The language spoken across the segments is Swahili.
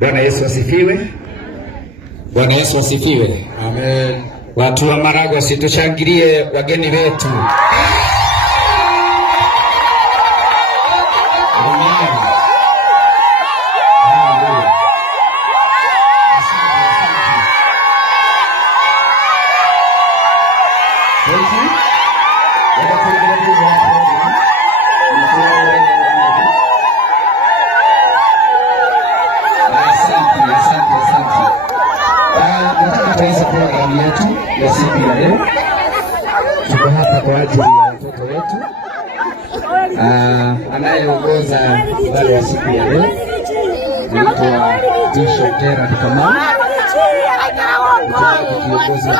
Bwana Yesu asifiwe. Bwana Yesu asifiwe. Amen. Watu wa Maragwa, situshangilie wageni wetu. Programu yetu ya siku ya leo, tuko hapa kwa ajili ya watoto wetu. Anayeongoza ibada ya siku ya leo anaitwa Bishop Gerald Kamau, kiongozi wa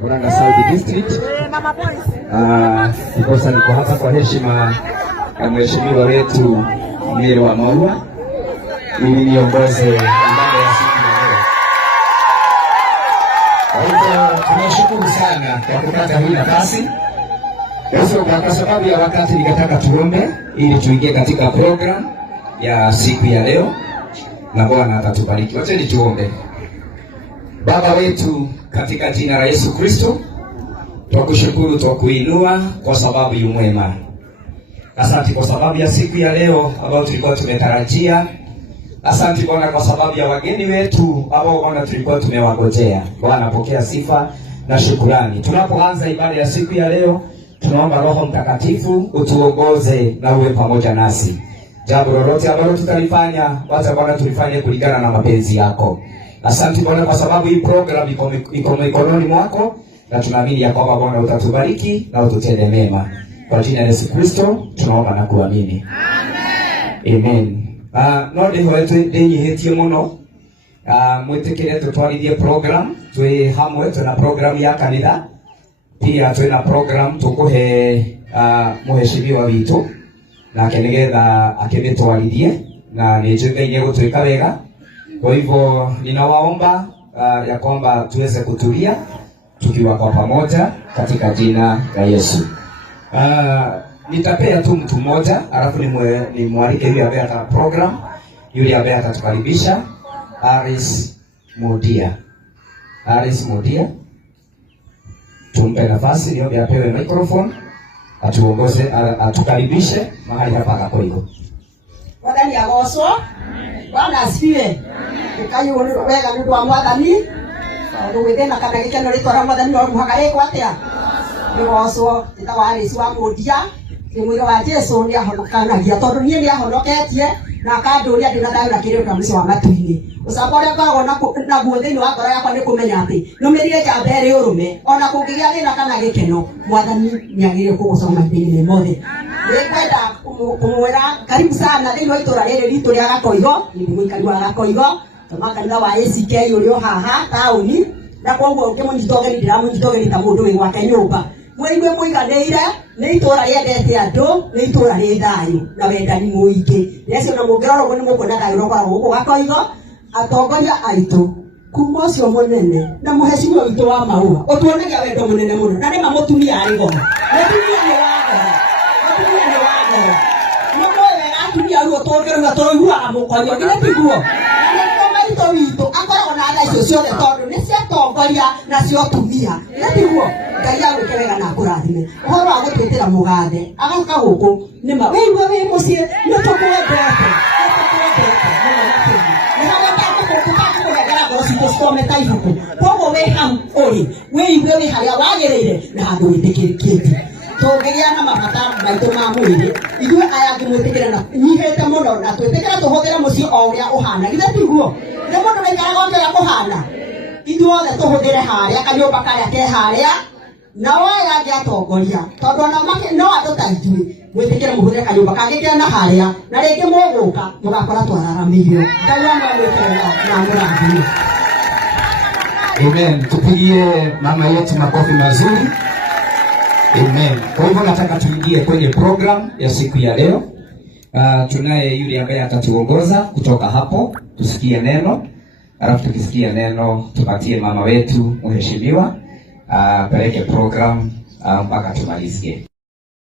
Murang'a South District. Ndiposa niko hapa kwa heshima ya mheshimiwa wetu Mary wa Maua ili niongoze ibada ya siku ya leo. Tunashukuru sana kwa kupata hii nafasi. Kwa sababu ya wakati nikataka tuombe ili tuingie katika program ya siku ya leo na Bwana atatubariki. Wacha tuombe. Baba wetu, katika jina la Yesu Kristo, tukushukuru, tukuinua kwa sababu yu mwema. Asante kwa sababu ya siku ya leo ambayo tulikuwa tumetarajia. Asante Bwana kwa sababu ya wageni wetu ambao Bwana tulikuwa tumewagojea. Bwana, pokea sifa na shukrani. Tunapoanza ibada ya siku ya leo, tunaomba Roho Mtakatifu utuongoze na uwe pamoja nasi. Jambo lolote ambalo tutalifanya, wacha Bwana tulifanye kulingana na mapenzi yako. Asante Bwana kwa sababu hii program iko mikononi mwako, na tunaamini ya kwamba Bwana utatubariki na ututende mema. Kwa jina la Yesu Kristo tunaomba na kuamini. Amen. Amen. No ndihitie muno mwitikire tutwarithie program twi hamwe. Twina program ya kanitha, pia twina program tukuhe muheshimiwa witu nake nigetha akimitwarithie, na nijuthaine gutwika wega. Kwa hivyo ninawaomba ya kwamba tuweze kutulia tukiwa kwa pamoja katika jina la Yesu. Nitapea tu mtu mmoja alafu ni mwalike yule ambaye ata program, yule ambaye atatukaribisha, Aris Modia. Aris Modia, tumpe nafasi niombe apewe microphone, atuongoze, atukaribishe mahali hapa Gakoigo. Wadani ya goso, Bwana asifiwe. Ukayu wega ndu wa mwathani. Ndu withena kana gikeno ritwara mwathani no muhagare kwatia. Goso itawa Aris wa Modia. Mwiro wa Jesu ni ahonokanagia tondu nie ni ahonoketie na akanduria ndina thayo na kirio kamisi wa matuini. Usaboria kago na guothini wa ngoro yakwa ni kumenya ati numirire jambere urume ona kungigia thina kana gikeno mwathani niagire kugusoma thini mothe. Nikwenda kumwira karibu sana thini wa itura riri ritu ria Gakoigo, ni mwikari wa Gakoigo, tumakanitha wa ACK uri o haha tauni, na koguo ngimunyitoge ndiramunyitoge ta mundu wi gwake nyumba. Mwigue muiganeire ni itura riendete andu, ni itura ri thayu na wendani muingi. Yesu na mungiroro ni mukuona thayu rokora guku Gakoigo, atongoria aitu kuma ucio munene na muheshimiwa witu wa Maua utuonagia wendo munene muno, na ni mamutumia ari goro. Mutumia ni wagoro, mutumia ni wagoro. Mumwe atumia ruo tongerwa toigua amukorio ngire tiguo. Na ito witu akoragwo na tha icio ciothe tondu ni cia tongoria na cio tumia. Ngire tiguo. Ngai agwikega na kurathime. Uhoro wa gutwitira mugathe agauka guku ni ma weigwe wi mucii ni tukwendete. Koguo wi hau uri weigwe wi haria wagiriire na handu witikirikite. Tungigia na mabata maitu ma mwiri ithuĩ aya ngimwitikira na nyihite muno na twitikira tuhuthire mucii o uria uhana. Githe tiguo ni mundu naikaraga uria muhana. Ithuothe tuhuthire haria kanyumba karia ke haria na waya ngi atongoria tondu ona make no andu ta ithuĩ mwitikire muhuthire kanyumba kangi ke na haria na ringi muguka mugakora twararamirio. Ngai wa mwikega na murathime. Amen. Tupigie mama yetu makofi mazuri. Amen. Kwa hivyo nataka tuingie kwenye program ya siku ya leo. Tunaye yule ambaye atatuongoza kutoka hapo, tusikie neno. Alafu tukisikia neno tupatie mama wetu mheshimiwa peleke program mpaka tumalizie.